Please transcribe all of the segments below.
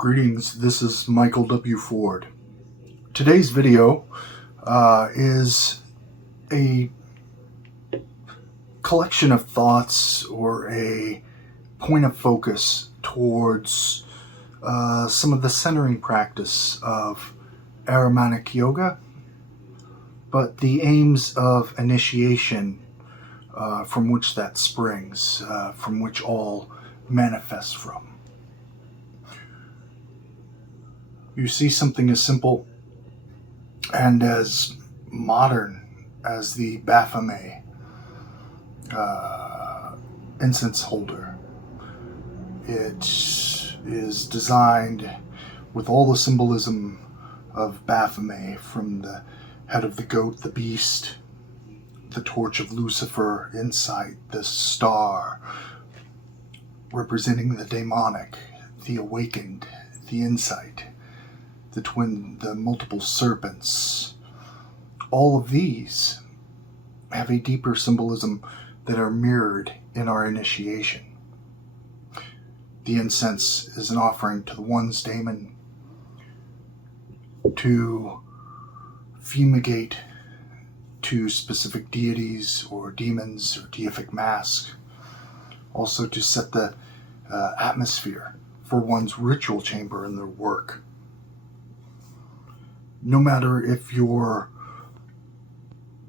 Greetings, this is Michael W. Ford. Today's video is a collection of thoughts or a point of focus towards some of the centering practice of Ahrimanic Yoga, but the aims of initiation from which that springs, from which all manifests from. You see something as simple and as modern as the Baphomet incense holder. It is designed with all the symbolism of Baphomet, from the head of the goat, the beast, the torch of Lucifer, insight, the star, representing the demonic, the awakened, the insight, the twin, the multiple serpents. All of these have a deeper symbolism that are mirrored in our initiation. The incense is an offering to the one's daemon to fumigate to specific deities or demons or deific masks, also to set the atmosphere for one's ritual chamber in their work. No matter if you're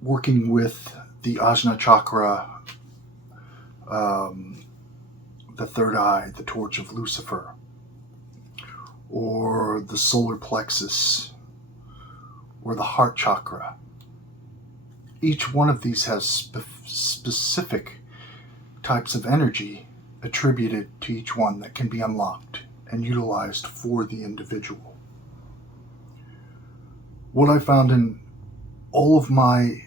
working with the Ajna Chakra, the third eye, the torch of Lucifer, or the solar plexus, or the heart chakra, each one of these has specific types of energy attributed to each one that can be unlocked and utilized for the individual. What I found in all of my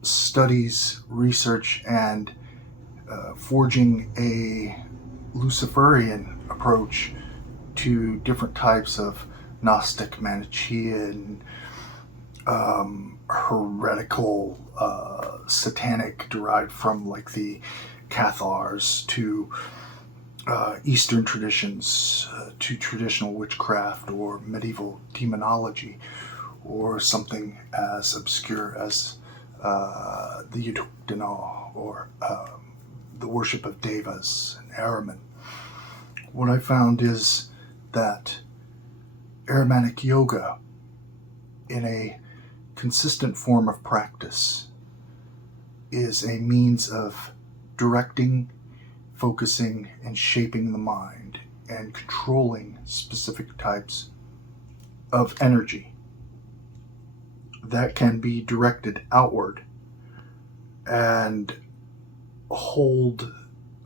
studies, research, and forging a Luciferian approach to different types of Gnostic, Manichaean, heretical, satanic, derived from like the Cathars, to Eastern traditions, to traditional witchcraft or medieval demonology, or something as obscure as the Yutuk or the worship of devas and Ahriman. What I found is that Ahrimanic Yoga, in a consistent form of practice, is a means of directing, focusing, and shaping the mind and controlling specific types of energy that can be directed outward and hold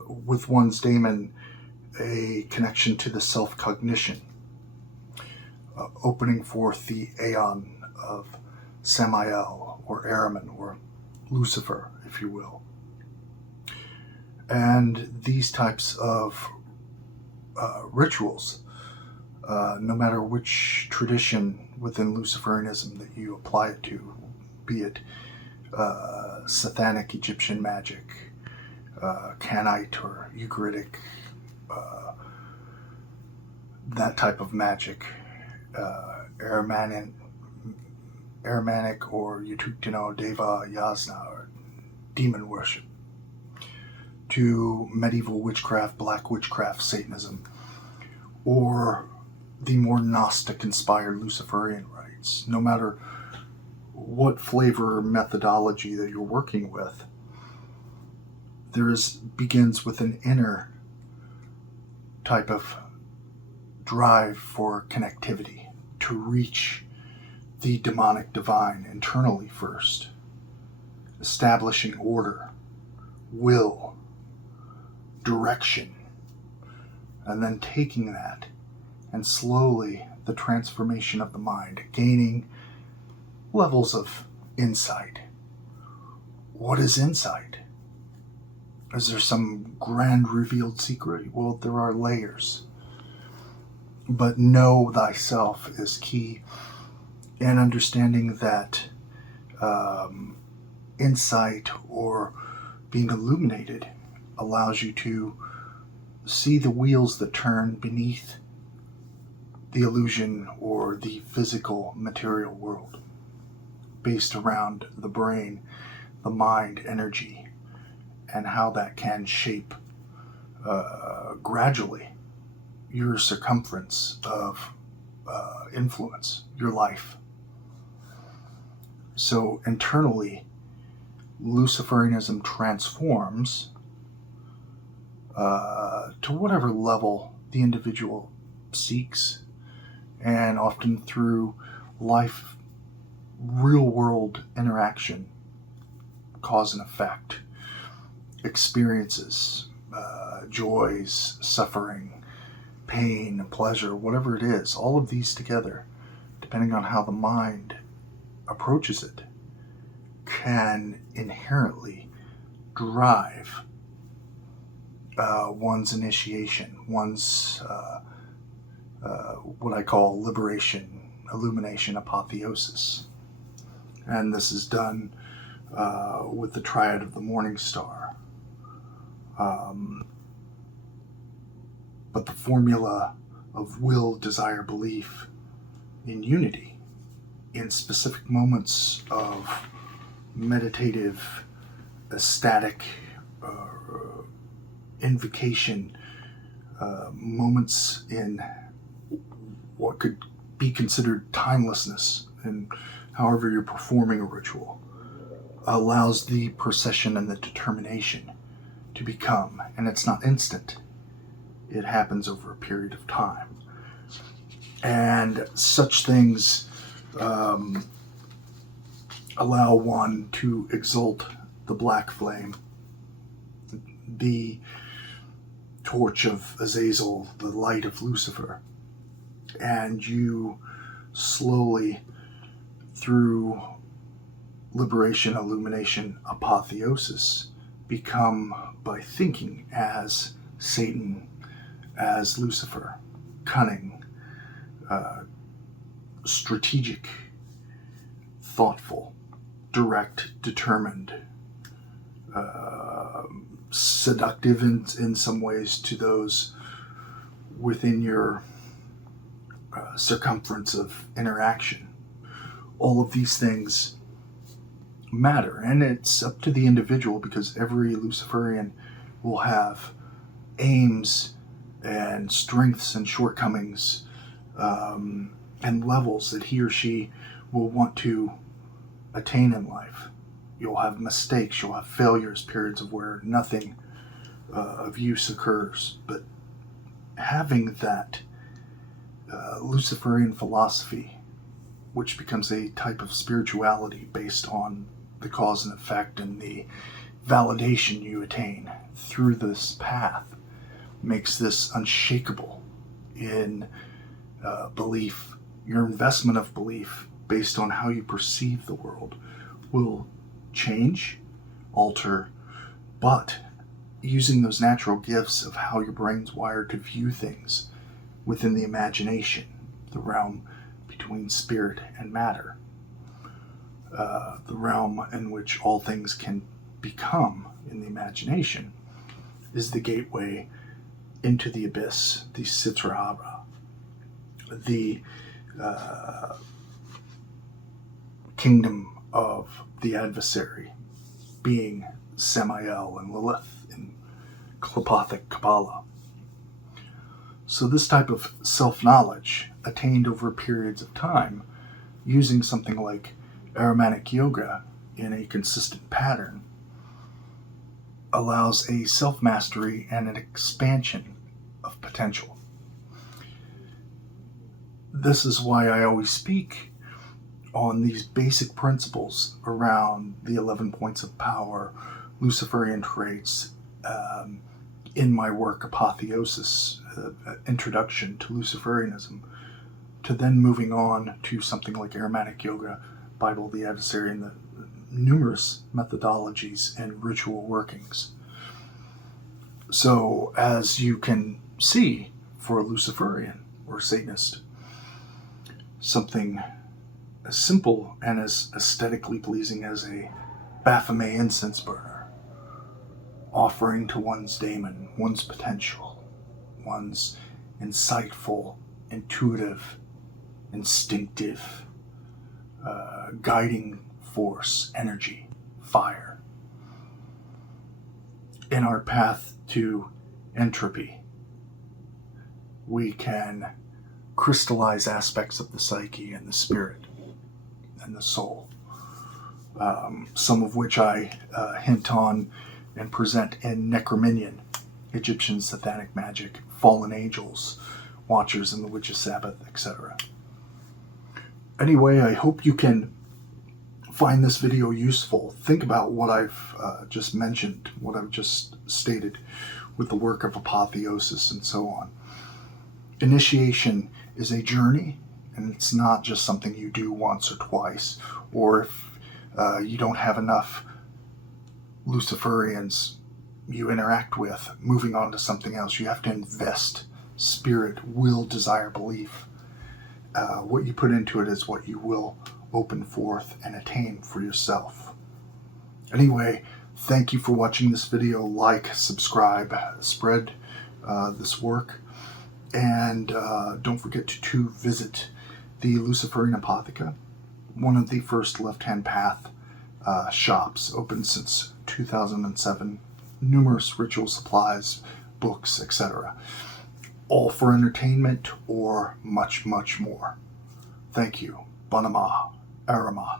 with one's daemon a connection to the self-cognition, opening forth the aeon of Samael or Ahriman or Lucifer, if you will. And these types of rituals, no matter which tradition within Luciferianism that you apply it to, be it Satanic Egyptian magic, Canite or Ugaritic, that type of magic, Ahrimanic or Yutuk Deva Yasna, or demon worship, to medieval witchcraft, black witchcraft, Satanism, or the more Gnostic-inspired Luciferian rites. No matter what flavor or methodology that you're working with, begins with an inner type of drive for connectivity, to reach the demonic divine internally first, establishing order, will, direction, and then taking that and slowly the transformation of the mind, gaining levels of insight. What is insight? Is there some grand revealed secret? Well, there are layers. But know thyself is key, and understanding that insight or being illuminated allows you to see the wheels that turn beneath the illusion or the physical material world, based around the brain, the mind, energy, and how that can shape gradually your circumference of influence, your life. So internally, Luciferianism transforms to whatever level the individual seeks, and often through life, real world interaction, cause and effect, experiences, joys, suffering, pain, pleasure, whatever it is, all of these together, depending on how the mind approaches it, can inherently drive one's initiation, one's what I call liberation, illumination, apotheosis. And this is done with the Triad of the Morning Star. But the formula of will, desire, belief in unity, in specific moments of meditative, ecstatic, invocation, moments in what could be considered timelessness, and however you're performing a ritual, allows the procession and the determination to become, and it's not instant, it happens over a period of time. And such things allow one to exalt the black flame, the torch of Azazel, the light of Lucifer, and you slowly, through liberation, illumination, apotheosis, become, by thinking as Satan, as Lucifer, cunning, strategic, thoughtful, direct, determined, seductive in some ways to those within your circumference of interaction. All of these things matter, and it's up to the individual, because every Luciferian will have aims and strengths and shortcomings and levels that he or she will want to attain in life. You'll have mistakes, you'll have failures, periods of where nothing of use occurs. But having that Luciferian philosophy, which becomes a type of spirituality based on the cause and effect and the validation you attain through this path, makes this unshakable in belief. Your investment of belief based on how you perceive the world will change, alter, but using those natural gifts of how your brain's wired to view things within the imagination, the realm between spirit and matter, the realm in which all things can become in the imagination, is the gateway into the abyss, the Sitrahara, the kingdom of the adversary, being Samael and Lilith in Klapothic Kabbalah. So this type of self-knowledge, attained over periods of time, using something like Ahrimanic Yoga in a consistent pattern, allows a self-mastery and an expansion of potential. This is why I always speak on these basic principles around the 11 points of power, Luciferian traits, in my work Apotheosis, Introduction to Luciferianism, to then moving on to something like Ahrimanic Yoga, Bible, the Adversary, and the numerous methodologies and ritual workings. So, as you can see, for a Luciferian or Satanist, something as simple and as aesthetically pleasing as a Baphomet incense burner, offering to one's daemon, one's potential, one's insightful intuitive, instinctive, guiding force, energy, fire. In our path to entropy, we can crystallize aspects of the psyche and the spirit and the soul, some of which I hint on and present in Necrominion, Egyptian satanic magic, fallen angels, watchers in the Witches' Sabbath, etc. Anyway, I hope you can find this video useful. Think about what I've just mentioned, what I've just stated with the work of Apotheosis and so on. Initiation is a journey, and it's not just something you do once or twice, or if you don't have enough Luciferians you interact with, moving on to something else. You have to invest spirit, will, desire, belief. What you put into it is what you will open forth and attain for yourself. Anyway, thank you for watching this video. Like, subscribe, spread this work, and don't forget to visit the Luciferian Apotheosis, one of the first left-hand path shops, open since 2007. Numerous ritual supplies, books, etc. All for entertainment or much, much more. Thank you. Bonama. Ahriman.